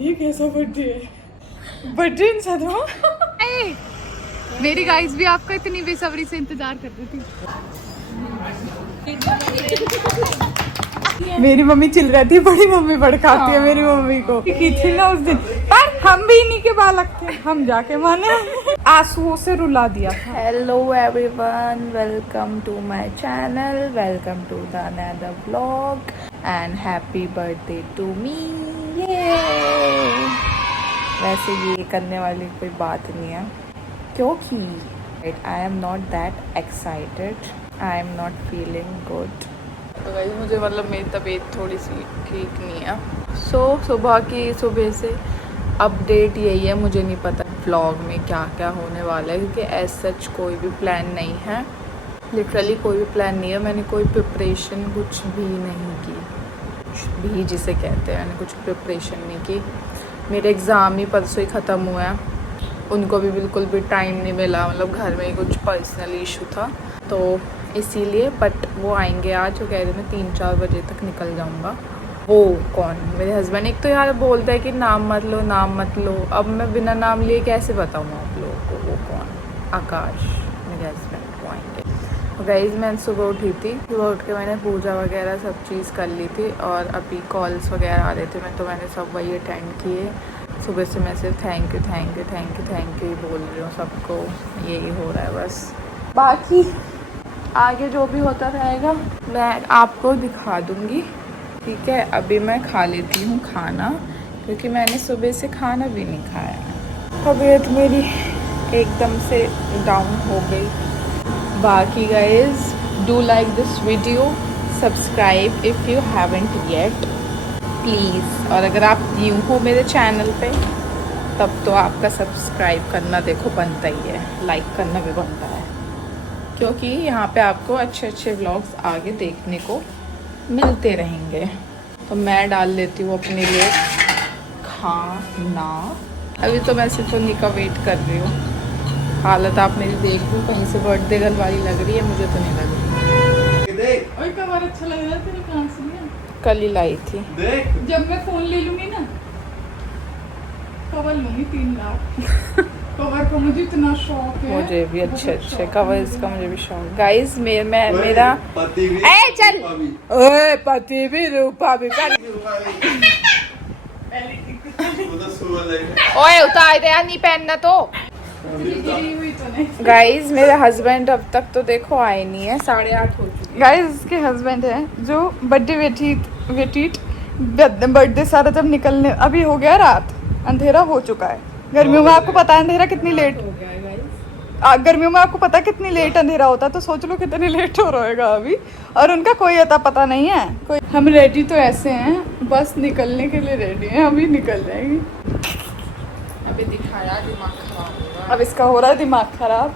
ये कैसा बर्थडे है? बर्थडे इंसान हो? मेरी गाइस भी आपका इतनी बेसब्री से इंतजार कर रही थी। मेरी मम्मी चिल रही थी, बड़ी मम्मी भड़काती है मेरी मम्मी को की थी ना उस दिन, पर हम भी इन्हीं के बालक थे, हम जाके माने आंसुओं से रुला दिया। Hello everyone, welcome to my channel, welcome to the another vlog and happy birthday to me. वैसे ये करने वाली कोई बात नहीं है क्योंकि I am not that excited, I am not feeling good. तो गाइस मुझे मतलब मेरी तबीयत थोड़ी सी ठीक नहीं है। सुबह से अपडेट यही है, मुझे नहीं पता व्लॉग में क्या क्या होने वाला है क्योंकि एज सच कोई भी प्लान नहीं है, लिटरली कोई भी प्लान नहीं है। मैंने कोई प्रिपरेशन कुछ भी नहीं की, कुछ भी जिसे कहते हैं, मैंने कुछ प्रिपरेशन नहीं की। मेरे एग्ज़ाम ही परसों ही ख़त्म हुआ है, उनको भी बिल्कुल भी टाइम नहीं मिला, मतलब घर में कुछ पर्सनल इशू था तो इसीलिए। बट वो आएंगे आज, वो कह रहे मैं 3-4 बजे तक निकल जाऊँगा। वो कौन? मेरे हस्बैंड एक तो यार बोलता है कि नाम मत लो, नाम मत लो। अब मैं बिना नाम लिए कैसे बताऊँ आप लोगों को वो कौन? आकाश, मेरे हस्बैंड वो आएंगे। तो गाइस मैं सुबह उठी थी, सुबह उठ के मैंने पूजा वगैरह सब चीज़ कर ली थी और अभी कॉल्स वगैरह आ रहे थे तो मैंने सब वही अटेंड किए। सुबह से मैं सिर्फ थैंक यू ही बोल रही हूँ सबको, यही हो रहा है बस। बाकी आगे जो भी होता रहेगा मैं आपको दिखा दूँगी, ठीक है। अभी मैं खा लेती हूँ खाना क्योंकि मैंने सुबह से खाना भी नहीं खाया। तबीयत मेरी एकदम से डाउन हो गई। बाकी guys do like this video, subscribe if you haven't yet please. और अगर आप न्यू हो मेरे चैनल पे तब तो आपका सब्सक्राइब करना देखो बनता ही है, लाइक करना भी बनता है क्योंकि यहाँ पे आपको अच्छे अच्छे व्लॉग्स आगे देखने को मिलते रहेंगे। तो मैं डाल लेती हूँ अपने लिए खाना। अभी तो मैं सिर्फ उन्हीं का वेट कर रही हूँ। हालत आप मेरी देख लो, कहीं से बर्थडे गर्ल वाली लग रही है, मुझे तो नहीं लग रही। ओए कवर अच्छा लग रहा है तेरे, कहाँ से लिया? कल ही लाई थी। जब मैं फोन ले लूंगी ना कवर लूंगी 3 लाख। कवर का मुझे इतना शौक है। मुझे भी अच्छे कवर्स का मुझे भी शौक। गाइस मेरा पति भी ए चल ओए पति भी रूपा भी ओए उतार दे यार, नहीं पहनना तो। गाइस मेरे हस्बैंड अब तक तो देखो आए नहीं है, 8:30 हो चुके। गाइस इसके हस्बैंड है जो बर्थडे बर्थडे सारा जब निकलने, अभी हो गया रात, अंधेरा हो चुका है। गर्मियों में आपको पता है अंधेरा कितनी लेट हो गया है गाइस। गर्मियों में आपको पता है कितनी लेट अंधेरा होता है, तो सोच लो कितनी लेट हो रहेगा अभी। और उनका कोई अता पता नहीं है कोई। हम रेडी तो ऐसे हैं, बस निकलने के लिए रेडी हैं, अभी निकल जाएंगे। अभी दिखाया दिमाग खराब होगा। अब इसका हो रहा है दिमाग खराब,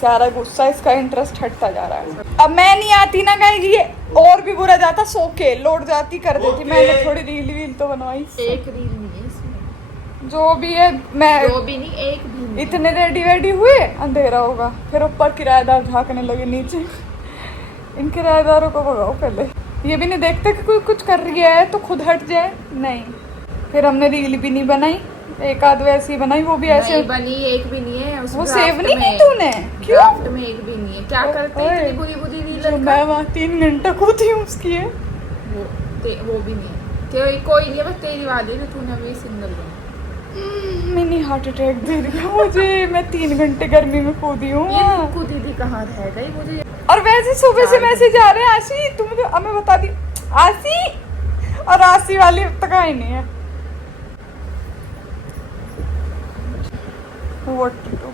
सारा गुस्सा, इसका इंटरेस्ट हटता जा रहा है। अब मैं नहीं आती ना गाइस, ये और भी बुरा जाता, सो के लोड जाती कर देती। मैंने थोड़ी रील तो बनवाई, एक रील नहीं है इसमें, जो भी है। मैं जो भी नहीं, एक भी नहीं। इतने रेडी हुए, अंधेरा होगा, फिर ऊपर किराएदार झांकने लगे नीचे। इन किराएदारों को भगाओ पहले, ये भी नहीं देखते कि कोई कुछ कर रहा है तो खुद हट जाए। नहीं, फिर हमने रील भी नहीं बनाई, एक आध वैसी बनाई, वो भी ऐसे नहीं बनी, एक भी नहीं है उस वो ड्राफ्ट सेव नहीं में। की तूने? क्यों? ड्राफ्ट में एक भी नहीं है। क्या करते हैं इतनी बुरी बुरी रील? मैं वहाँ 3 घंटा कूदी हूँ उसकी है। वो भी नहीं है, कोई नहीं है, बस तेरी वाली है, तूने अभी सिंगल बनी। मिनी हार्ट अटैक दे दिया मुझे, मैं 3 घंटे गर्मी में कूदी हूँ। ये कूदी थी कहाँ रह गई मुझे। और वैसे सुबह से मैसेज आ रहे हैं, आशी तुम मुझे हमें बता दी, आशी, और आशी वाली अब तक आई नहीं है। What to do?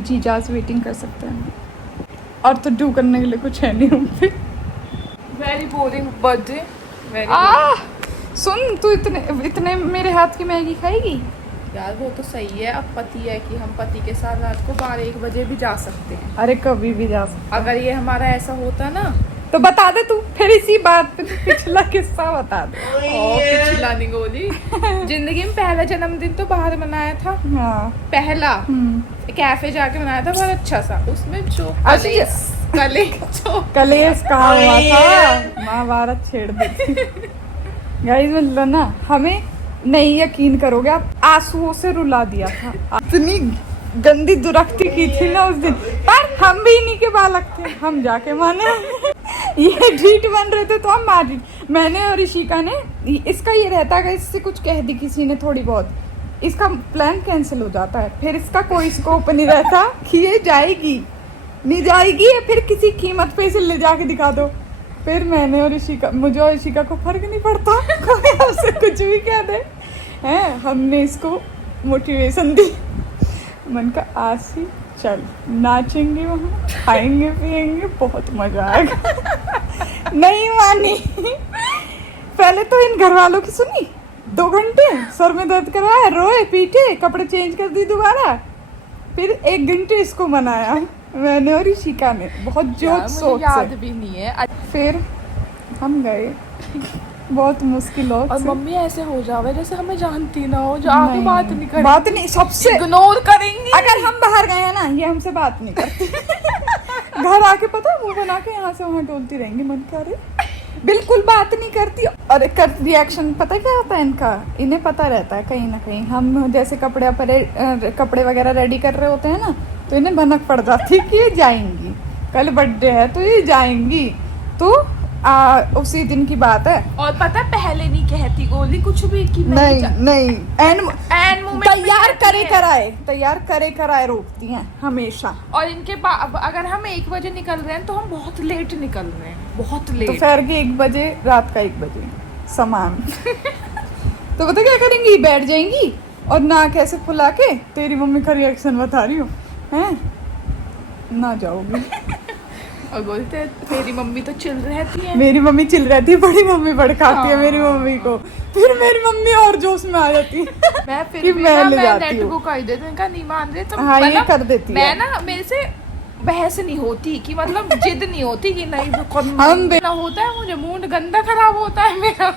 जीजाज वेटिंग कर सकते हैं और तो डू करने के लिए कुछ है नहीं हम पे। Very boring birthday. सुन, तू इतने मेरे हाथ की मैगी खाएगी? यार वो तो सही है, अब पति है कि हम पति के साथ रात को 12-1 बजे भी जा सकते हैं। अरे कभी भी जा सकते। अगर ये हमारा ऐसा होता ना तो बता दे तू, फिर इसी बात पे पिछला किस्सा बता दे। पिछला नहीं गोली। जिंदगी में पहला जन्मदिन तो बाहर मनाया था। हाँ। पहला कैफे जाके मनाया था, बहुत अच्छा सा। उसमें जो कलेश कहाँ हुआ था, महाभारत छेड़ दी थी। गाइस मतलब ना, हमें नहीं यकीन करोगे आप, आंसुओं से रुला दिया था। इतनी गंदी दुरख्ती की थी ना उस दिन, पर हम भी इन्हीं के बालक थे, हम जाके माने। ये ढीठ बन रहे थे तो हम मान ढीठ। मैंने और ऋषिका ने, इसका ये रहता है इससे कुछ कह दी किसी ने थोड़ी बहुत, इसका प्लान कैंसिल हो जाता है, फिर इसका कोई स्कोप नहीं रहता कि ये जाएगी नहीं जाएगी, या फिर किसी कीमत पे इसे ले जाके दिखा दो। फिर मैंने और ऋषिका, मुझे और ऋषिका को फर्क नहीं पड़ता कोई हमसे कुछ भी कह दे, हैं हमने इसको मोटिवेशन दी। मन का आसी चल नाचेंगे वहाँ, खाएंगे पिएंगे, बहुत मजा आएगा। नहीं मानी। पहले तो इन घर वालों की सुनी, 2 घंटे सर में दर्द करवाया, रोए पीटे, कपड़े चेंज कर दी दोबारा, फिर 1 घंटे इसको मनाया मैंने और ऋषिका ने, बहुत जोर शोर से। याद भी नहीं है। फिर हम गए बहुत मुश्किल हो, और मम्मी ऐसे हो जावे जैसे हमें जानती ना हो, जो आगे बात नहीं करेंगी, बात नहीं, सबसे इग्नोर करेंगी। अगर हम बाहर गए हैं ना, ये हमसे बात नहीं करती। घर आके पता है मुंह बना के यहाँ से वहाँ डोलती रहेंगी, मन करे बिल्कुल बात नहीं करती। और कर रिएक्शन पता क्या होता है इनका, इन्हें पता रहता है कहीं ना कहीं हम जैसे कपड़े वगैरह रेडी कर रहे होते हैं ना, तो इन्हें भनक पड़ जाती है कि ये जाएंगी, कल बर्थडे है तो ये जाएंगी। तो उसी दिन की बात है। और पता है पहले नहीं कहती गोली कुछ भी कि नहीं एंड मोमेंट तैयार करे कराए रोकती हैं हमेशा। और इनके अगर हम 1 बजे निकल रहे हैं तो हम बहुत लेट निकल रहे हैं, बहुत लेट। दोपहर के 1 बजे, रात का 1 बजे समान। तो पता क्या करेंगी, बैठ जाएंगी और नाक ऐसे फुला के, तेरी मम्मी का रिएक्शन बता रही हूँ, हैं ना जाओगी। और बोलते हैं तेरी मम्मी तो चिल रहती है। मेरी मम्मी चिल रहती है, बड़ी मम्मी भड़काती है मेरी मम्मी को, फिर मेरी मम्मी और जोश में आ जाती है। मैं फिर कि भी मैं ना ले मैं जाती नेट हूँ। को कह देती हूँ, नहीं मान रहे तो हाँ, ये कर देती मैं है। ना मेरे से बहस नहीं होती कि मतलब जिद नहीं होती कि नहीं हम ना होता है, मुझे मूड गंदा खराब होता है मेरा।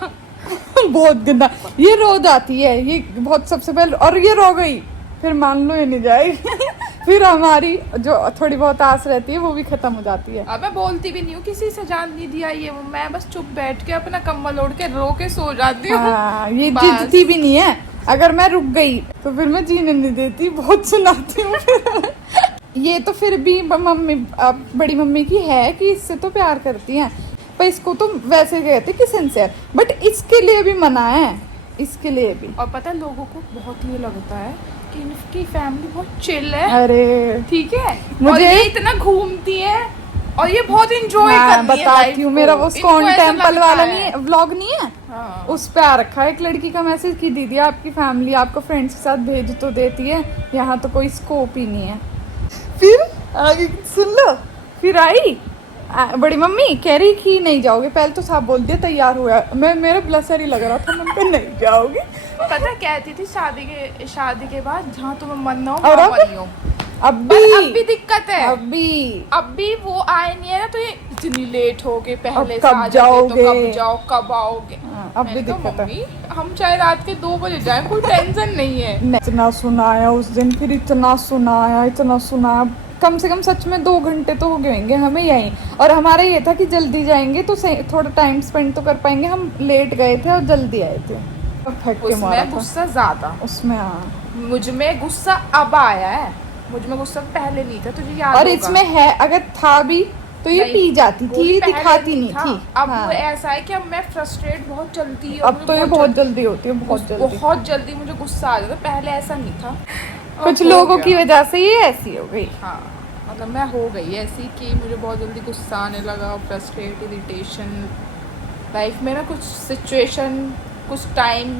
बहुत गंदा। ये रो जाती है, ये बहुत सबसे पहले, और ये रो गई फिर मान लो ये नहीं जाएगी। फिर हमारी जो थोड़ी बहुत आस रहती है वो भी खत्म हो जाती है। अब मैं बोलती भी नहीं हूँ किसी से, जान नहीं दिया ये वो, मैं बस चुप बैठ के अपना कम्बल ओढ़ के रो के सो जाती हूँ। हाँ, ये जिद्दी भी नहीं है, अगर मैं रुक गई तो फिर मैं जीने नहीं देती, बहुत सुनाती हूँ। ये तो फिर भी मम्मी बड़ी मम्मी की है कि इससे तो प्यार करती हैं, पर इसको तो वैसे कहते कि सिंसियर, बट इसके लिए भी मना है, इसके लिए भी। और पता है लोगों को बहुत ये लगता है कि इनकी फैमिली बहुत चिल है, अरे ठीक है, मुझे और ये इतना घूमती है और ये बहुत एंजॉय करती है। बताती हूँ, मेरा वो स्कॉन टेम्पल वाला नहीं है, व्लॉग नहीं है, हाँ। उस पे आ रखा है एक लड़की का मैसेज की दीदी आपकी फैमिली आपको फ्रेंड्स के साथ भेज तो देती है, यहाँ तो कोई स्कोप ही नहीं है। फिर आगे सुन लो, फिर आई बड़ी मम्मी कह रही कि नहीं जाओगे, पहले तो साहब बोल दिया तैयार हुआ, मैं मेरा ब्लसर ही लग रहा था, मन का नहीं जाओगे। पता कहती थी शादी के बाद जहाँ तुम्हें मन ना हो और वहाँ मत हो। अब भी दिक्कत है, अब भी वो आए नहीं है ना, तो ये इतनी लेट हो गए, पहले कब से आ जाते तो जाओगे? कब जाओ कब आओगे। अब भी मैंने कहा, दिक्कत है। मम्मी हम चाहे रात के 2 बजे जाए, कोई टेंशन नहीं है। इतना सुनाया उस दिन, फिर इतना सुनाया, कम से कम सच में 2 घंटे तो हो गए होंगे हमें यहीं। और हमारा ये था कि जल्दी जाएंगे तो थोड़ा टाइम स्पेंड तो कर पाएंगे, हम लेट गए थे और जल्दी आए थे। उसमें गुस्सा ज्यादा, उसमें मुझ में गुस्सा अब आया है, मुझ में गुस्सा पहले नहीं था, तुझे याद और होगा। इसमें है, अगर था भी तो ये पी जाती थी, दिखाती नहीं थी। अब वो ऐसा है कि अब मैं फ्रस्ट्रेट बहुत जल्दी, अब तो ये बहुत जल्दी होती है, बहुत जल्दी मुझे गुस्सा आ जाता, पहले ऐसा नहीं था। कुछ लोगों की वजह से ये ऐसी हो गई। हाँ, मतलब मैं हो गई ऐसी कि मुझे बहुत जल्दी गुस्सा आने लगा, फ्रस्ट्रेट, इरिटेशन। लाइफ में ना कुछ सिचुएशन, कुछ टाइम,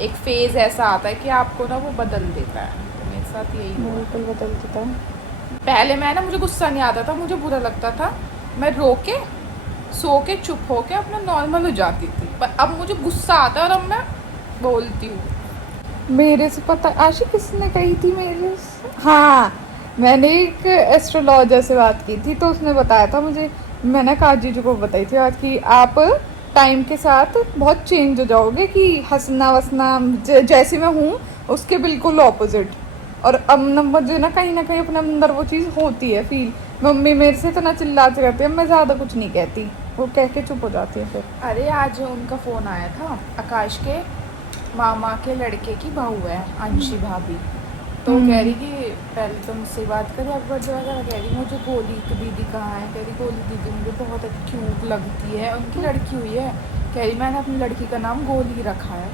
एक फेज ऐसा आता है कि आपको ना वो बदल देता है। तो मेरे साथ यही हुआ। बिल्कुल बदल देता है। पहले मैं ना, मुझे गुस्सा नहीं आता था, मुझे बुरा लगता था, मैं रो के सो के चुप हो के अपना नॉर्मल हो जाती थी, पर अब मुझे गुस्सा आता है और अब मैं बोलती हूँ। मेरे से पता आशी किसने कही थी मेरे से? हाँ, मैंने एक एस्ट्रोलॉजर से बात की थी, तो उसने बताया था मुझे, मैंने काजी जी को बताई थी बात कि आप टाइम के साथ बहुत चेंज हो जाओगे, कि हंसना वसना जैसी मैं हूँ उसके बिल्कुल ऑपोजिट। और अब मुझे ना कहीं अपने अंदर वो चीज़ होती है फील। मम्मी मेरे से इतना चिल्लाती रहती है, मैं ज़्यादा कुछ नहीं कहती, वो कह के चुप हो जाती है फिर। अरे आज उनका फ़ोन आया था आकाश के, मामा के लड़के की बहू है अंशी भाभी। तो कह रही कि पहले तो मुझसे बात करी अकबर जो वगैरह, कह रही मुझे गोली की दीदी कहाँ है, कह रही गोली दीदी मुझे बहुत क्यूट लगती है, उनकी लड़की हुई है, कह रही मैंने अपनी लड़की का नाम गोली रखा है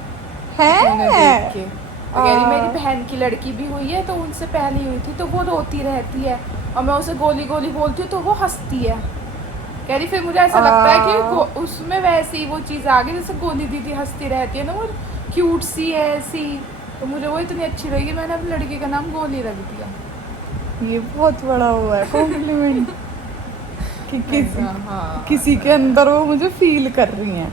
मैंने देख के। तो कह रही मेरी बहन की लड़की भी हुई है तो उनसे पहले हुई थी, तो वो रोती रहती है और मैं उसे गोली गोली बोलती हूँ तो वो हंसती है। कह रही फिर मुझे ऐसा लगता है कि उसमें वैसे ही वो चीज़ आ गई जैसे गोली दीदी हंसती रहती है ना, वो क्यूट सी है ऐसी, तो मुझे वो इतनी अच्छी लगी, मैंने अपनी लड़की का नाम गोली रख दिया। ये बहुत बड़ा हुआ है कॉम्प्लीमेंट कि हाँ किसी के अंदर वो मुझे फील कर रही हैं।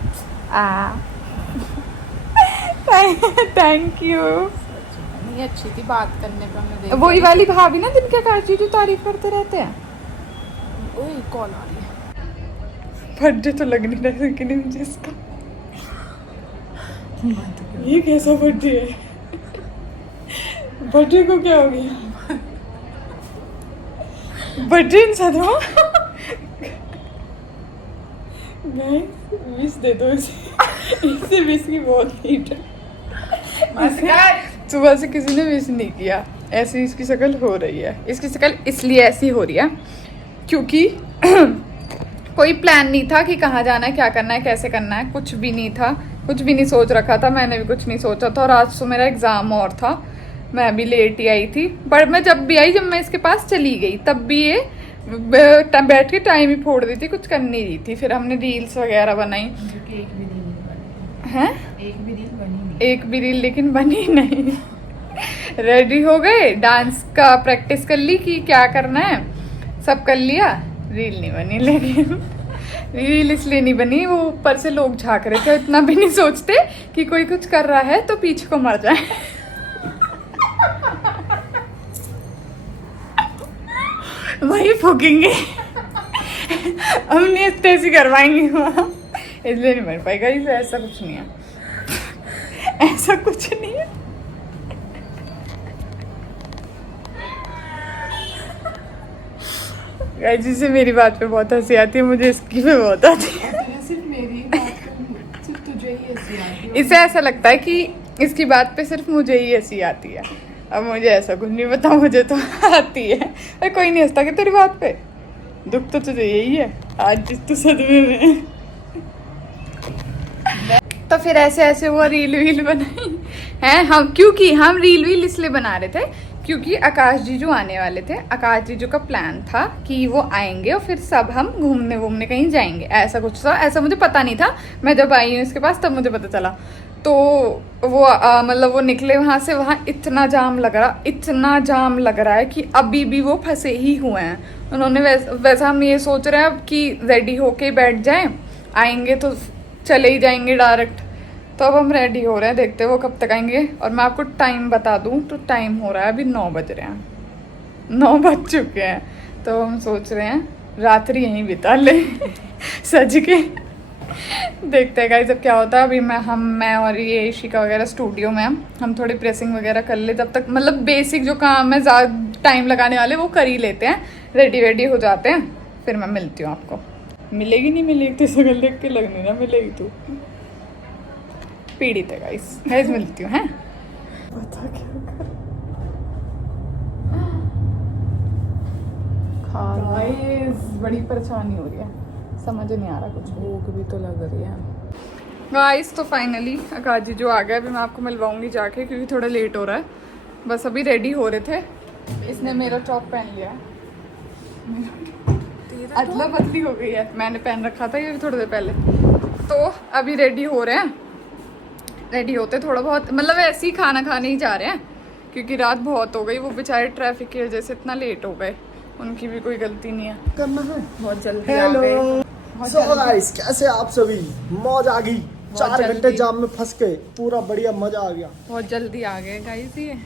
Thank you. नहीं अच्छी थी बात करने पे, हमने देखा वही वाली भाभी ना जिनके आकाश जी तारीफ करते रहते हैं। ओए कॉल आ रही है। बर्थडे तो लग नहीं रहा कि नहीं मुझे इसका। ये कैसा बर्थडे है? बर्थडे को क्या हो गया? बर्थडे इंसान हो? गाइस विश दे दो इसे। इससे विश की बहुत नीड है। सुबह से किसी ने विश नहीं किया, ऐसी इसकी शक्ल हो रही है। इसकी शक्ल इसलिए ऐसी हो रही है क्योंकि कोई प्लान नहीं था कि कहाँ जाना है, क्या करना है, कैसे करना है, कुछ भी नहीं था, कुछ भी नहीं सोच रखा था। मैंने भी कुछ नहीं सोचा था और आज तो मेरा एग्ज़ाम और था, मैं भी लेट ही आई थी। पर मैं जब भी आई, जब मैं इसके पास चली गई तब भी ये बैठ के टाइम ही फोड़ दी थी, कुछ कर नहीं रही थी। फिर हमने रील्स वगैरह बनाई हैं, एक भी रील लेकिन बनी नहीं। रेडी हो गए, डांस का प्रैक्टिस कर ली कि क्या करना है, सब कर लिया, रील नहीं बनी। लेकिन रील इसलिए नहीं बनी, वो ऊपर से लोग झांक रहे थे, इतना भी नहीं सोचते कि कोई कुछ कर रहा है तो पीछे को मर जाए। वही फूकेंगे, हमने तेजी करवाएंगे वहाँ, इसलिए नहीं बन पाएगा। इसे ऐसा कुछ नहीं है, ऐसा कुछ नहीं है। जिसे मेरी बात पे बहुत हंसी आती है, मुझे इसकी पे बहुत आती है। सिर्फ मेरी बात सिर्फ तुझे ही हंसी आती है। इसे ऐसा लगता है कि इसकी बात पे सिर्फ मुझे ही हंसी आती है। अब मुझे ऐसा कुछ नहीं पता, मुझे तो आती है। अरे कोई नहीं हंसता कि तेरी बात पे, दुख तो तुझे यही है आज तो सदमे में। तो फिर ऐसे ऐसे वो रील वील बनाई हैं हम, क्योंकि हम रील वील इसलिए बना रहे थे क्योंकि आकाश जीजू आने वाले थे। आकाश जीजू का प्लान था कि वो आएंगे और फिर सब हम घूमने वूमने कहीं जाएंगे, ऐसा कुछ था। ऐसा मुझे पता नहीं था, मैं जब आई हूँ इसके पास तब मुझे पता चला। तो वो मतलब वो निकले वहाँ से, वहाँ इतना जाम लग रहा है कि अभी भी वो फंसे ही हुए हैं। उन्होंने वैसा हम ये सोच रहे हैं अब कि रेडी होके बैठ जाएं, आएंगे तो चले ही जाएंगे डायरेक्ट। तो अब हम रेडी हो रहे हैं, देखते हैं वो कब तक आएंगे। और मैं आपको टाइम बता दूं तो टाइम हो रहा है अभी 9 बज रहे हैं, 9 बज चुके हैं। तो हम सोच रहे हैं रात्रि यहीं बिता ले सज के। देखते हैं गाइस जब क्या होता है। अभी मैं और ये इशिका वगैरह स्टूडियो में हम थोड़ी प्रेसिंग वगैरह कर ले, जब तक मतलब बेसिक जो काम है ज़्यादा टाइम लगाने वाले वो कर ही लेते हैं, रेडी वेडी हो जाते हैं। फिर मैं मिलती हूँ आपको। मिलेगी नहीं मिलेगी तो शक्ल देख के लगनी ना मिलेगी, तू पीड़ित है गाइस मिलती हूँ हैं। पता क्या गाइस बड़ी परेशानी हो रही है, समझ नहीं आ रहा कुछ, भूख भी तो लग रही है गाइस। तो फाइनली आकाश जी जो आ गए, अभी मैं आपको मिलवाऊंगी जाके क्योंकि थोड़ा लेट हो रहा है। बस अभी रेडी हो रहे थे, इसने मेरा टॉप पहन लिया, अदला बदली हो गई है, मैंने पहन रखा था ये थोड़ी देर पहले। तो अभी रेडी हो रहे हैं, रेडी होते थोड़ा बहुत मतलब ऐसे ही खाना खाने ही जा रहे हैं क्योंकि रात बहुत हो गई। वो बेचारे ट्रैफिक की वजह से इतना लेट हो गए, उनकी भी कोई गलती नहीं है। करना है बहुत जल्दी हेलो आ गए। सो गाइस कैसे आप सभी, मौज आ गई। 4 घंटे जाम में फंस के पूरा बढ़िया मजा आ गया। बहुत जल्दी आ गए गाइस ये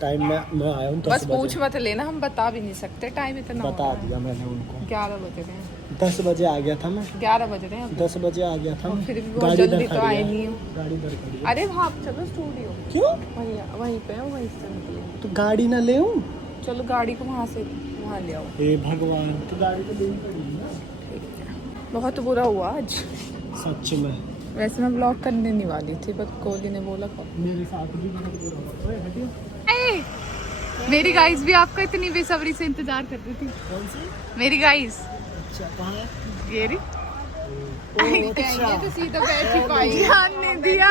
टाइम में मैं आया हूँ 10 बस बजे। पूछ मत लेना, हम बता भी नहीं सकते टाइम इतना बता हो रहा है। दिया मैंने उनको। 11 बज रहे हैं, 10 बजे आ गया था मैं, 11 बज रहे हैं 10 बजे आ गया था। और फिर भी बहुत गाड़ी जल्दी इधर तो खड़ी आई है। नहीं हूँ। गाड़ी इधर खड़ी है। अरे भाग चलो स्टूडियो, क्यों? वहीं पे है, वहीं से निकलेंगे। तो गाड़ी ना ले आऊं? चलो गाड़ी को वहाँ से वहाँ ले आओ। हे भगवान, तो गाड़ी तो लेनी पड़ेगी ना। बहुत बुरा हुआ आज, सच में वैसे मैं ब्लॉग करने नहीं वाली थी पर कोहली ने बोला मेरे साथ भी बहुत बुरा हुआ। ओए हटियो। मेरी गाइस भी आपका इतनी बेसब्री से इंतजार कर रही थी। कौन सी? मेरी गाइस अच्छा कहाँ है? ये रही। ओह, अच्छा। तो सीधा बैठ ही पाई, ध्यान नहीं दिया।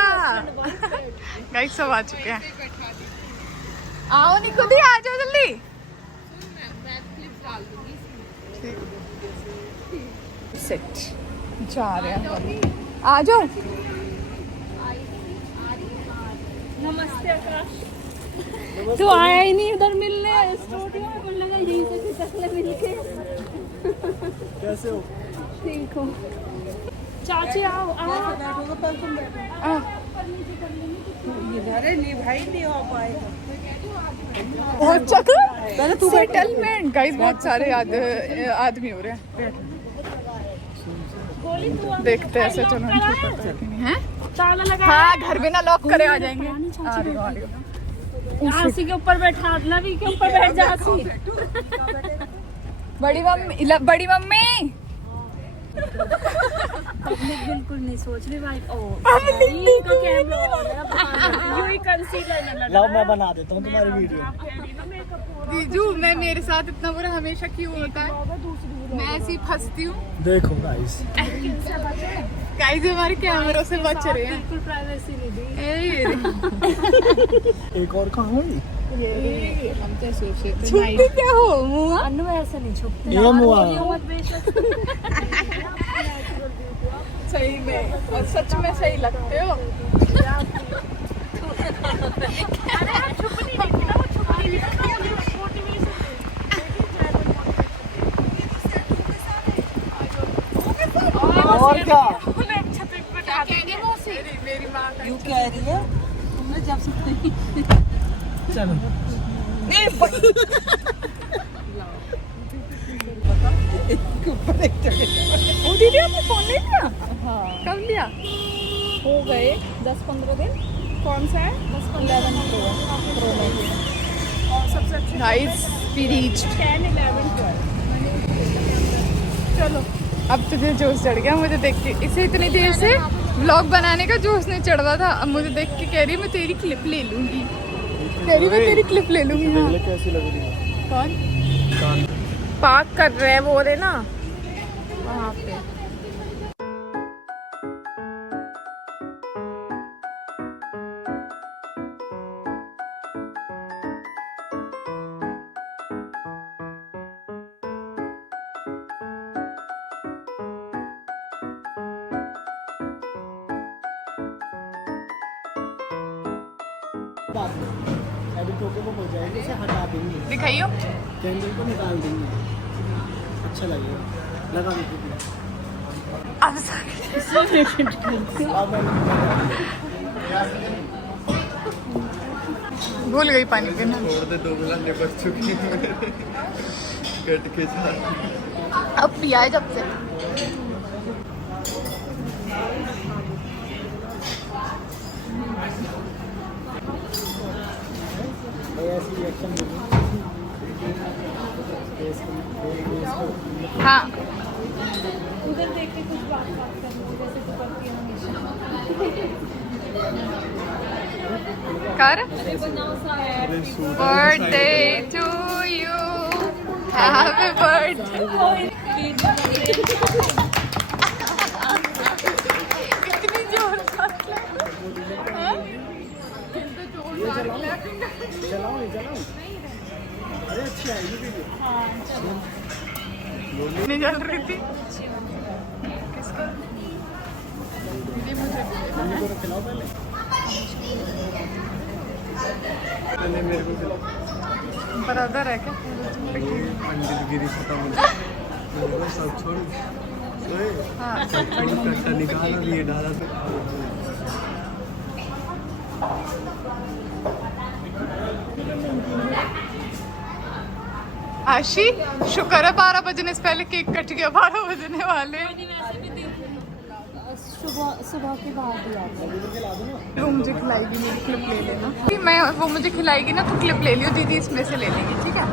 गाइस सब आ चुके हैं। आओ नहीं खुद ही आ जाओ जल्दी। सेट जा रहे हैं, आ जाओ। नमस्ते आकाश। तो आया ही नहीं इधर मिलने स्टूडियो में, मुझे लगा यहीं से फिर टकले मिलके। कैसे हो? ठीक हो? चाची आओ आओ। बहुत चक्कर सेटलमेंट गाइस, बहुत सारे आदमी हो रहे हैं। गोली तू देखते हैं ऐसे, चलो हम छुपा तो है कि नहीं है। ताला लगा। हाँ घर में ना लॉक करे आ जाएंगे। आसी के ऊपर बैठा, नवी के ऊपर बैठ जा आसी। बड़ी मम्मी बिल्कुल नहीं सोच रही भाई। ओ इनका कैमरा यू ही कंसीलर में लगा। लाओ मैं बना देता हूँ तुम्हारी वीडियो। जीजू मैं मेरे साथ इतना बुरा हमेशा क्यों होता है? मैं ऐसी फंसती हूँ। देखो गाइस, गाइस हमारे कैमरों से बच रहे हैं। बिल्कुल प्राइवेसी नहीं दी। एक और कहाँ है? हम तो सोचे थे छुपती क्या हो मुआ? अन्नू ऐसा नहीं छुपते। ये मुआ। मत बेशक। सही में और सच में सही लगते हो। और क्या? मेरी माँ का यू कह रही है तुमने जब से चलो। ओ दीदी आपने फोन ले लिया? हाँ कब लिया? हो गए 10-15 दिन। कौन सा है? 10-11 प्रो और सबसे अच्छा गाइस वी रीच्ड 10-11 12। चलो अब तुझे जोश चढ़ गया मुझे देख के। इसे इतनी देर से व्लॉग बनाने का जोश नहीं चढ़ रहा था, अब मुझे देख के कह रही है मैं तेरी क्लिप ले लूंगी। कह रही मैं तेरी क्लिप ले लूंगी। हाँ। कैसी लग रही है? कौन पार्क कर रहे हैं वो रे ना वहाँ पे। एडिट होके वो हो जाएगी, उसे हटा देंगे, दिखाइयो। कैंडल को निकाल देंगे, अच्छा लगेगा। लगा दीजिए। अब भूल गई पानी पीना। छोड़ दे, 2 गिलास बच चुकी है कट के साथ। अब पिया है जब से। ऐसी रिएक्शन हाँ उधर देख के कुछ बात करनी जैसे तू करती है हमेशा। कर बनाओ सारे birthday to you, happy birthday. कितनी जोर से चलाओ नहीं चलाओ। अरे अच्छा है ये वीडियो। नहीं जल रही थी। किसको? दीदी मुझे मम्मी को खिलाओ पहले। पहले मेरे को खिलाओ। बराबर है क्या? अंडे गिरी खत्म हो गई। सब छोड़ ओए हाँ कट्टा निकाला भी डाला तो आशी शुक्र है 12 बजने से पहले केक कट गया। 12 बजने वाले सुबह के बाद ही आता है। वो मुझे खिलाएगी, मेरी क्लिप ले लेना। मैं वो मुझे खिलाएगी ना तो क्लिप ले लियो, दीदी इसमें से ले लेंगी ठीक है।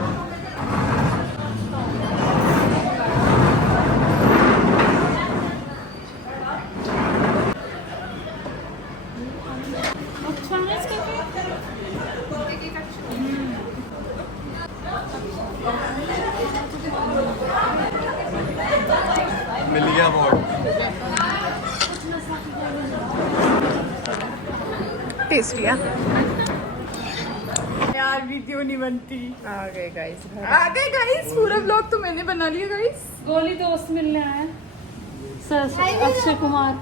लिया। यार वीडियो नहीं बनती। आ गए गाइस, पूरा ब्लॉग तो मैंने बना लिया गाइस। गोली दोस्त मिलने आया सर अक्षय कुमार।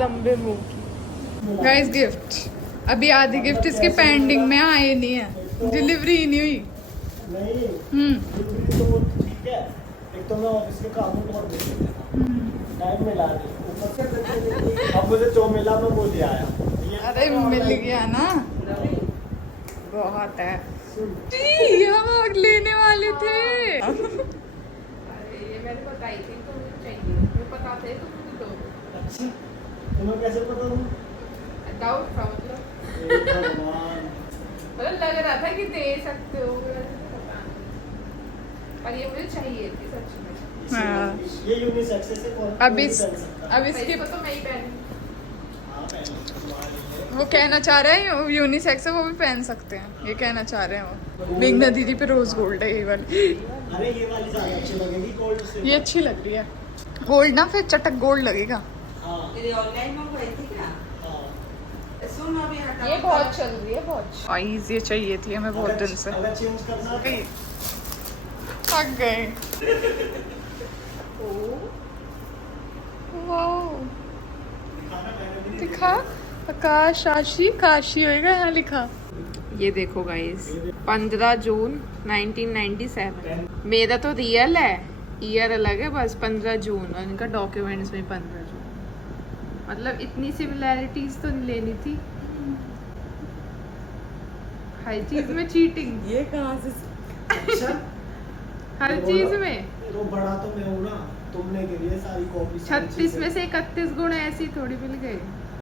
लंबे मुंह की। गाइस गिफ्ट, अभी आधी गिफ्ट इसके पेंडिंग में आए नहीं है, डिलीवरी ही नहीं हुई। नहीं डिलीवरी तो ठीक है, एक तो मैं ऑफिस के काम में बहुत बिजी था, टाइम मिला नहीं, ऊपर से अब मुझे जो मिला मैं वो ले आया। अरे मिल गया ना, बहुत है। हम लेने वाले थे। अरे ये मेरे को चाहिए तो मुझे चाहिए, मुझे पता था तो मुझे दो। अच्छा तुम्हें कैसे पता हूँ? डाउट था मतलब, हे भगवान। मतलब लग रहा था कि दे सकते हो, पता नहीं। पर ये मुझे चाहिए थी सच में। ये यूनिसेक्स से कौन अब इस पहन सकता है? अब इसके तो मैं ही पहन, हाँ, पहन लो। वो कहना चाह रहे हैं यूनिसेक्स है, वो भी पहन सकते हैं, ये कहना चाह रहे हैं वो। मेघना दीदी पे रोज गोल्ड है ये वाली, अरे ये वाली ज्यादा अच्छी लगेगी गोल्ड से। ये अच्छी लग रही है। गोल्ड ना फिर चटक गोल्ड लगेगा। हाँ ऑनलाइन मंगवाई थी क्या? हाँ। सुन अभी हटा, ये बहुत चल रही है, बहुत गाइस ये चाहिए थी हमें बहुत दिन से। अगर चेंज करना है थक गए। वाओ, दिखा काशी काशी होएगा यहाँ लिखा। ये देखो गाइस, 15 जून 1997। मेरा तो रियल है, ईयर अलग है बस, 15 जून, और इनका डॉक्यूमेंट्स में 15 जून। मतलब इतनी सिमिलैरिटीज तो लेनी थी। हर चीज में चीटिंग, ये कहाँ से? अच्छा हर चीज में। तो बड़ा तो मैं हूँ ना, तुमने के लिए सारी कॉपी 36 में से 31 गुण ऐसी थोड़ी मिल गए।